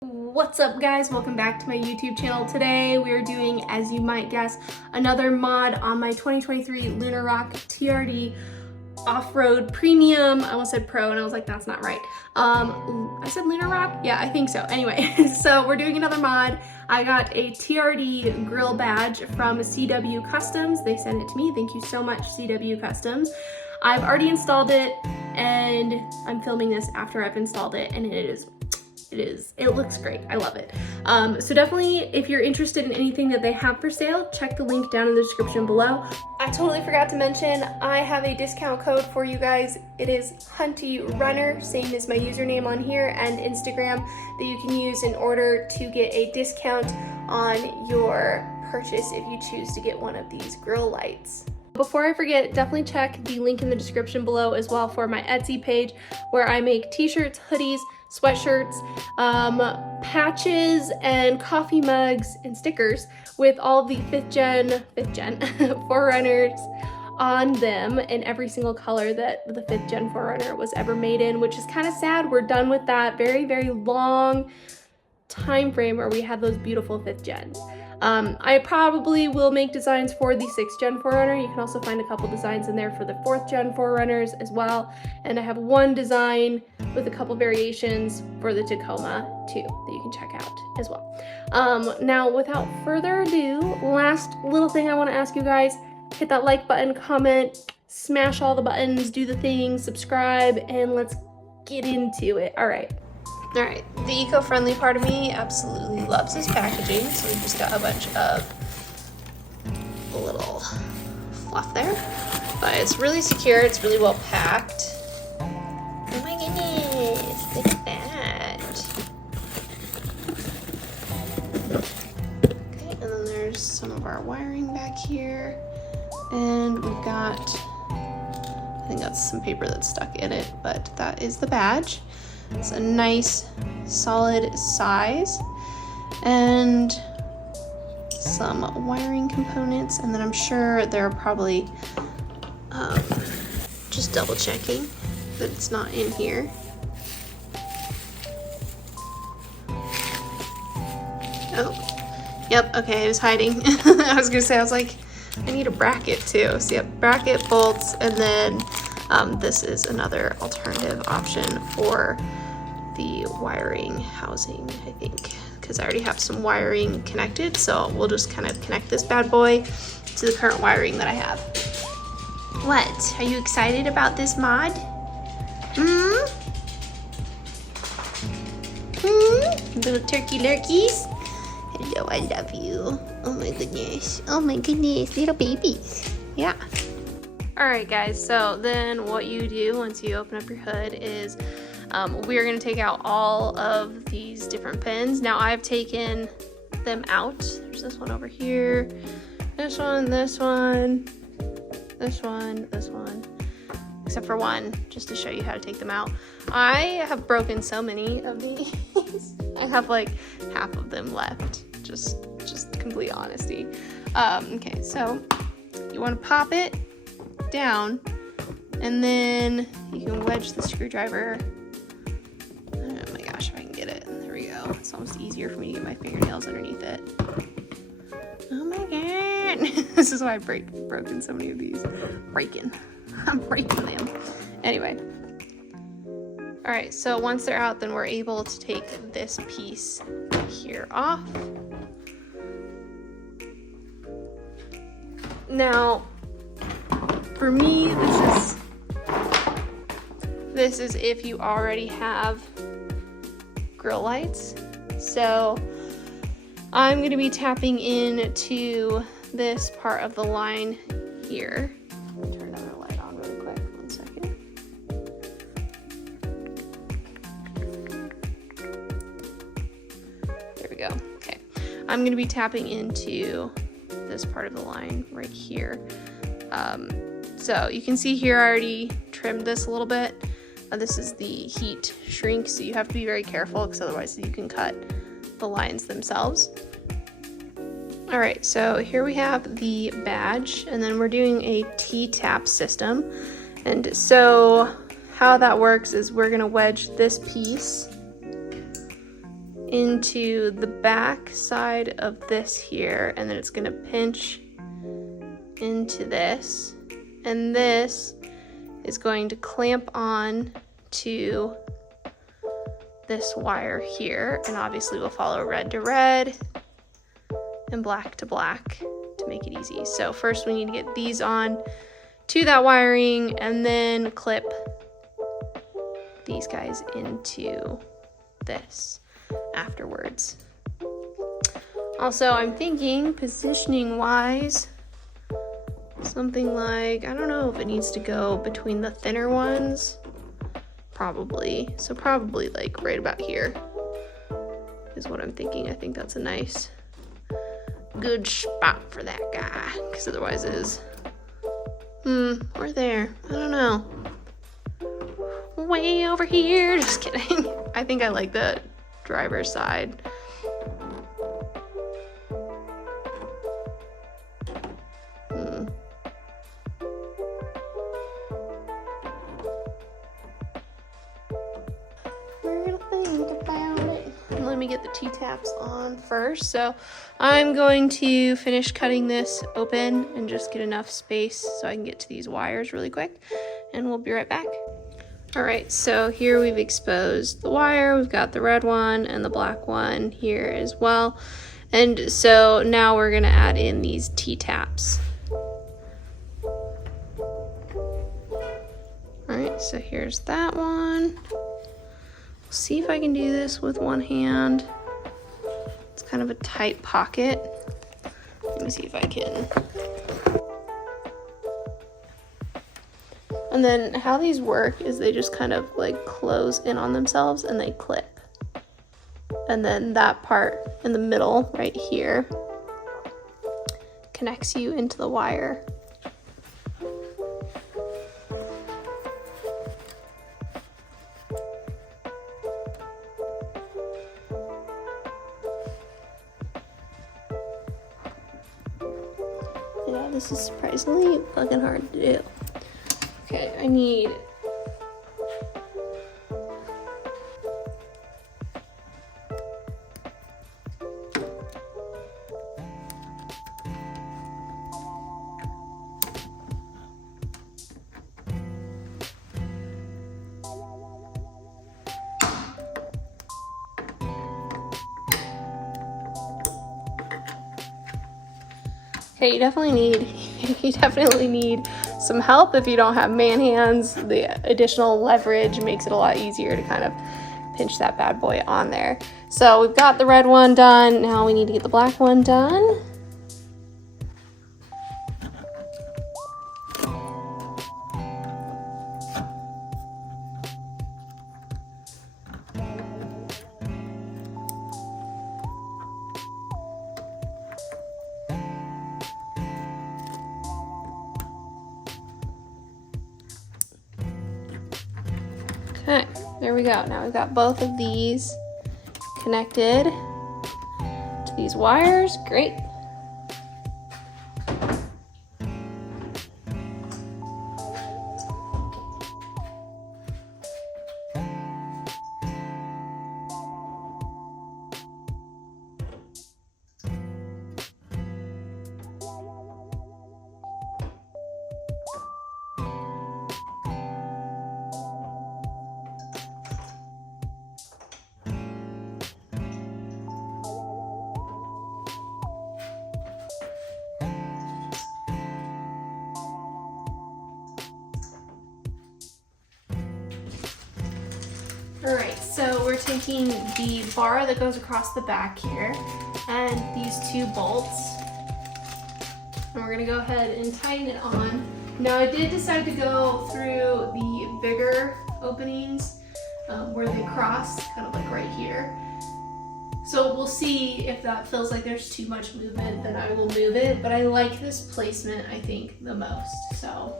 What's up guys, welcome back to my YouTube channel. Today we are doing, as you might guess, another mod on my 2023 Lunar Rock TRD off-road premium. I almost said pro and I was like, that's not right. I said Lunar Rock? Yeah, I think so. Anyway, so we're doing another mod. I got a TRD grill badge from CWCUSTOMs. They sent it to me. Thank you so much, CWCUSTOMs. I've already installed it and I'm filming this after I've installed it, and it looks great. I love it. So definitely, if you're interested in anything that they have for sale, check the link down in the description below. I totally forgot to mention, I have a discount code for you guys. It is HuntyRunner, same as my username on here and Instagram, that you can use in order to get a discount on your purchase if you choose to get one of these grill lights. Before I forget, definitely check the link in the description below as well for my Etsy page, where I make t-shirts, hoodies, sweatshirts, patches, and coffee mugs and stickers with all the 5th gen 4Runners on them in every single color that the 5th gen 4Runner was ever made in, which is kind of sad. We're done with that very, very long time frame where we had those beautiful 5th gens. I probably will make designs for the 6th gen 4Runner. You can also find a couple designs in there for the 4th gen 4Runners as well. And I have one design with a couple variations for the Tacoma too that you can check out as well. Now, without further ado, last little thing I want to ask you guys, hit that like button, comment, smash all the buttons, do the thing, subscribe, and let's get into it. All right, the eco-friendly part of me absolutely loves this packaging, so we just got a bunch of little fluff there, but it's really secure, it's really well packed. Oh my goodness, look at that. Okay, and then there's some of our wiring back here, and we've got, I think that's some paper that's stuck in it, but that is the badge. It's a nice solid size, and some wiring components, and then I'm sure they're probably just double checking that it's not in here. Oh, yep, okay, it was hiding. I was gonna say, I was like, I need a bracket too. So yep, bracket, bolts, and then this is another alternative option for the wiring housing, I think, because I already have some wiring connected, so we'll just kind of connect this bad boy to the current wiring that I have. What? Are you excited about this mod? Little turkey lurkies? Hello, I love you. Oh my goodness. Oh my goodness, little babies. Yeah. Alright guys, so then what you do once you open up your hood is we are going to take out all of these different pins. Now I've taken them out. There's this one over here, this one, this one, this one, this one, except for one, just to show you how to take them out. I have broken so many of these. I have like half of them left, just complete honesty. Okay, so you want to pop it down, and then you can wedge the screwdriver. Oh my gosh, if I can get it. There we go. It's almost easier for me to get my fingernails underneath it. Oh my god. This is why I've broken so many of these. I'm breaking them. Anyway. Alright, so once they're out, then we're able to take this piece here off. Now, for me, this is if you already have grill lights. So I'm going to be tapping into this part of the line here. Let me turn another light on really quick. 1 second. There we go. Okay. I'm going to be tapping into this part of the line right here. So you can see here I already trimmed this a little bit. This is the heat shrink, so you have to be very careful because otherwise you can cut the lines themselves. Alright, so here we have the badge, and then we're doing a T-tap system. And so how that works is we're going to wedge this piece into the back side of this here, and then it's gonna pinch into this, and this is going to clamp on to this wire here, and obviously we'll follow red to red and black to black to make it easy. So first we need to get these on to that wiring and then clip these guys into this afterwards. Also, I'm thinking positioning wise, something like, I don't know if it needs to go between the thinner ones, probably. So probably like right about here is what I'm thinking. I think that's a nice, good spot for that guy, because otherwise it is, or there, I don't know. Way over here, just kidding. I think I like the driver's side. Let me get the T-taps on first. So I'm going to finish cutting this open and just get enough space so I can get to these wires really quick, and we'll be right back. All right, so here we've exposed the wire. We've got the red one and the black one here as well. And so now we're gonna add in these T-taps. All right, so here's that one. See if I can do this with one hand. It's kind of a tight pocket. Let me see if I can. And then how these work is they just kind of like close in on themselves and they clip. And then that part in the middle right here connects you into the wire. Yeah, this is surprisingly fucking hard to do. Okay, I need okay, you definitely need some help if you don't have man hands. The additional leverage makes it a lot easier to kind of pinch that bad boy on there. So we've got the red one done. Now we need to get the black one done. Okay, there we go. Now we've got both of these connected to these wires. Great. All right, so we're taking the bar that goes across the back here and these two bolts, and we're gonna go ahead and tighten it on. Now I did decide to go through the bigger openings where they cross, kind of like right here. So we'll see if that feels like there's too much movement, then I will move it, but I like this placement, I think, the most, so.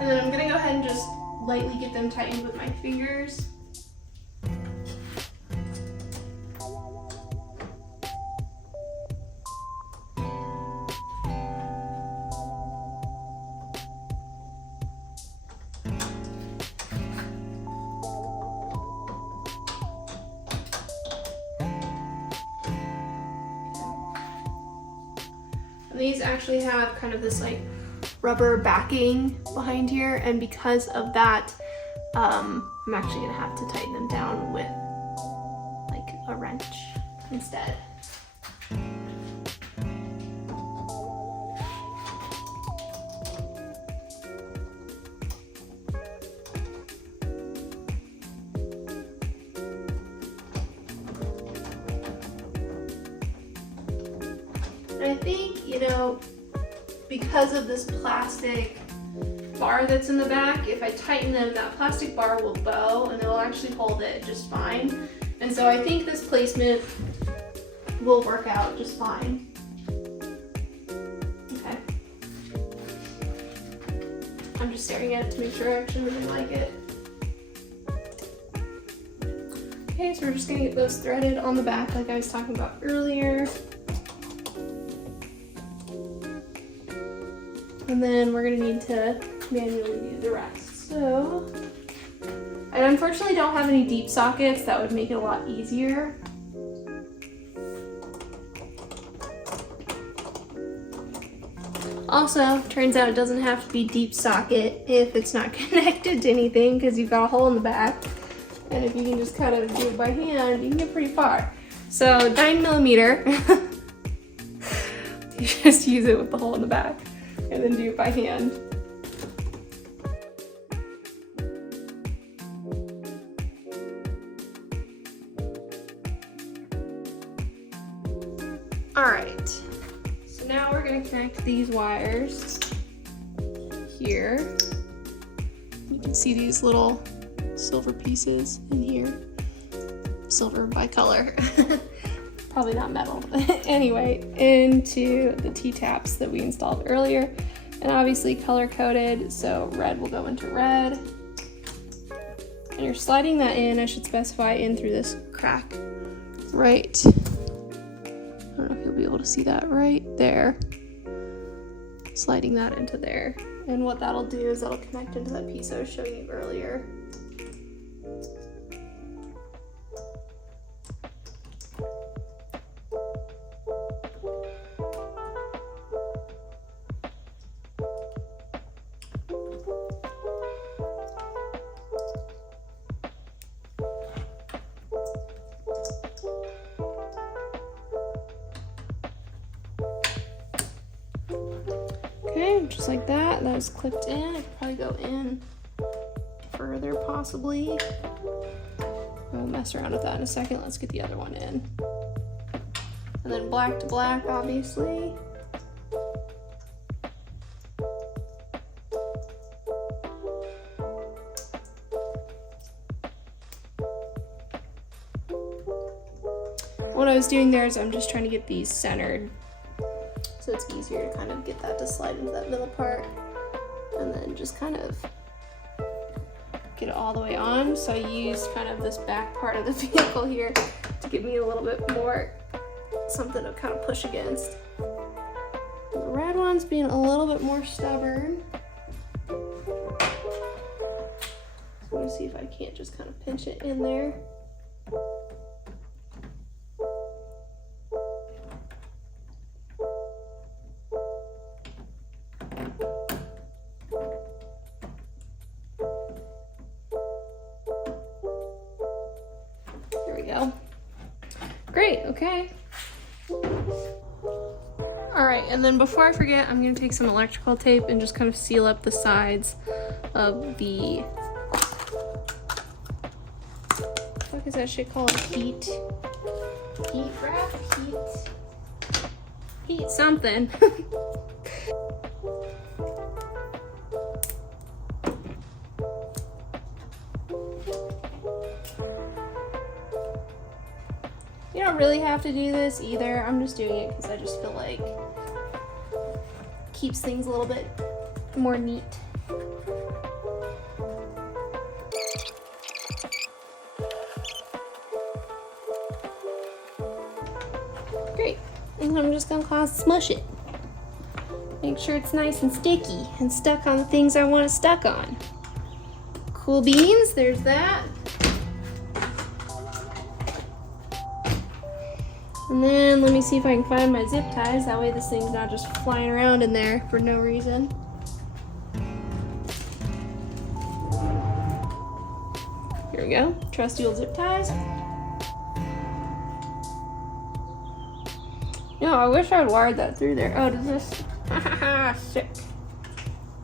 And then I'm gonna go ahead and just lightly get them tightened with my fingers. these actually have kind of this like rubber backing behind here, and because of that, I'm actually gonna have to tighten them down with like a wrench instead. And I think, you know, because of this plastic bar that's in the back, if I tighten them, that plastic bar will bow and it'll actually hold it just fine. And so I think this placement will work out just fine. Okay. I'm just staring at it to make sure I actually really like it. Okay, so we're just gonna get those threaded on the back like I was talking about earlier. And then we're gonna need to manually do the rest. So, I unfortunately don't have any deep sockets. That would make it a lot easier. Also, turns out it doesn't have to be deep socket if it's not connected to anything, because you've got a hole in the back. And if you can just kind of do it by hand, you can get pretty far. So 9mm, you just use it with the hole in the back and then do it by hand. All right, so now we're gonna connect these wires here. You can see these little silver pieces in here. Silver by color. Probably not metal. Anyway, into the T-taps that we installed earlier. And obviously color coded, so red will go into red. And you're sliding that in, I should specify, in through this crack. Right. I don't know if you'll be able to see that right there. Sliding that into there. And what that'll do is that'll connect into that piece I was showing you earlier. Okay, just like that. That was clipped in. It could probably go in further, possibly. We'll mess around with that in a second. Let's get the other one in. And then black to black, obviously. What I was doing there is I'm just trying to get these centered, so it's easier to kind of get that to slide into that middle part, and then just kind of get it all the way on. So I used kind of this back part of the vehicle here to give me a little bit more something to kind of push against. The red one's being a little bit more stubborn. So I'm gonna see if I can't just kind of pinch it in there. Go. Great, okay. All right, and then before I forget, I'm gonna take some electrical tape and just kind of seal up the sides of the, what is that shit called? Heat wrap? Heat something. You don't really have to do this either. I'm just doing it because I just feel like it keeps things a little bit more neat. Great. And I'm just gonna smush it. Make sure it's nice and sticky and stuck on the things I want it stuck on. Cool beans, there's that. And then let me see if I can find my zip ties. That way this thing's not just flying around in there for no reason. Here we go, trusty old zip ties. No, I wish I'd wired that through there. Oh, does this? Sick.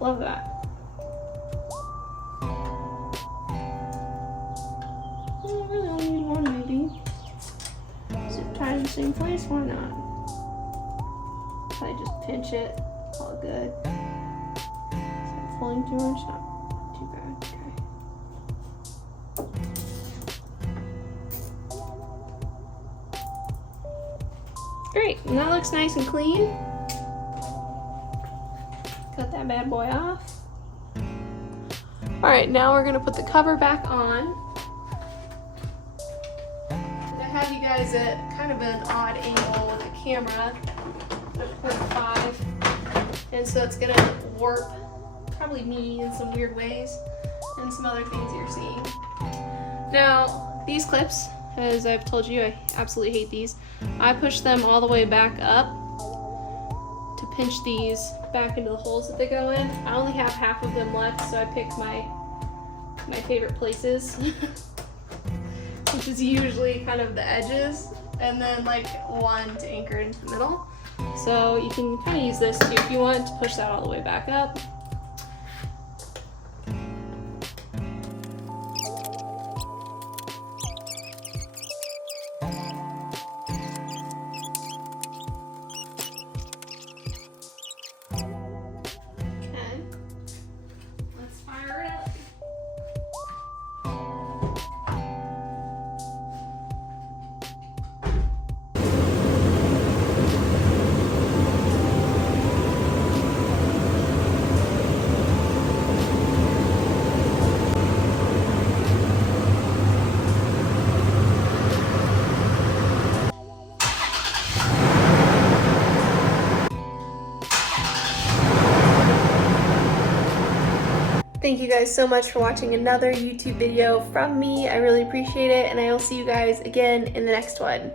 Love that. Oh, I really only need one, maybe. Zip tie in the same place, why not? I just pinch it, all good. Is that pulling too much? Not too bad, okay. Great, and that looks nice and clean. Cut that bad boy off. All right, now we're gonna put the cover back on. And I have you guys at kind of an odd angle with the camera, at 0.5, and so it's gonna warp probably me in some weird ways and some other things you're seeing. Now, these clips, as I've told you, I absolutely hate these. I push them all the way back up to pinch these back into the holes that they go in. I only have half of them left, so I picked my favorite places, which is usually kind of the edges, and then like one to anchor into the middle. So you can kind of use this too if you want to push that all the way back up. Thank you guys so much for watching another YouTube video from me. I really appreciate it, and I will see you guys again in the next one.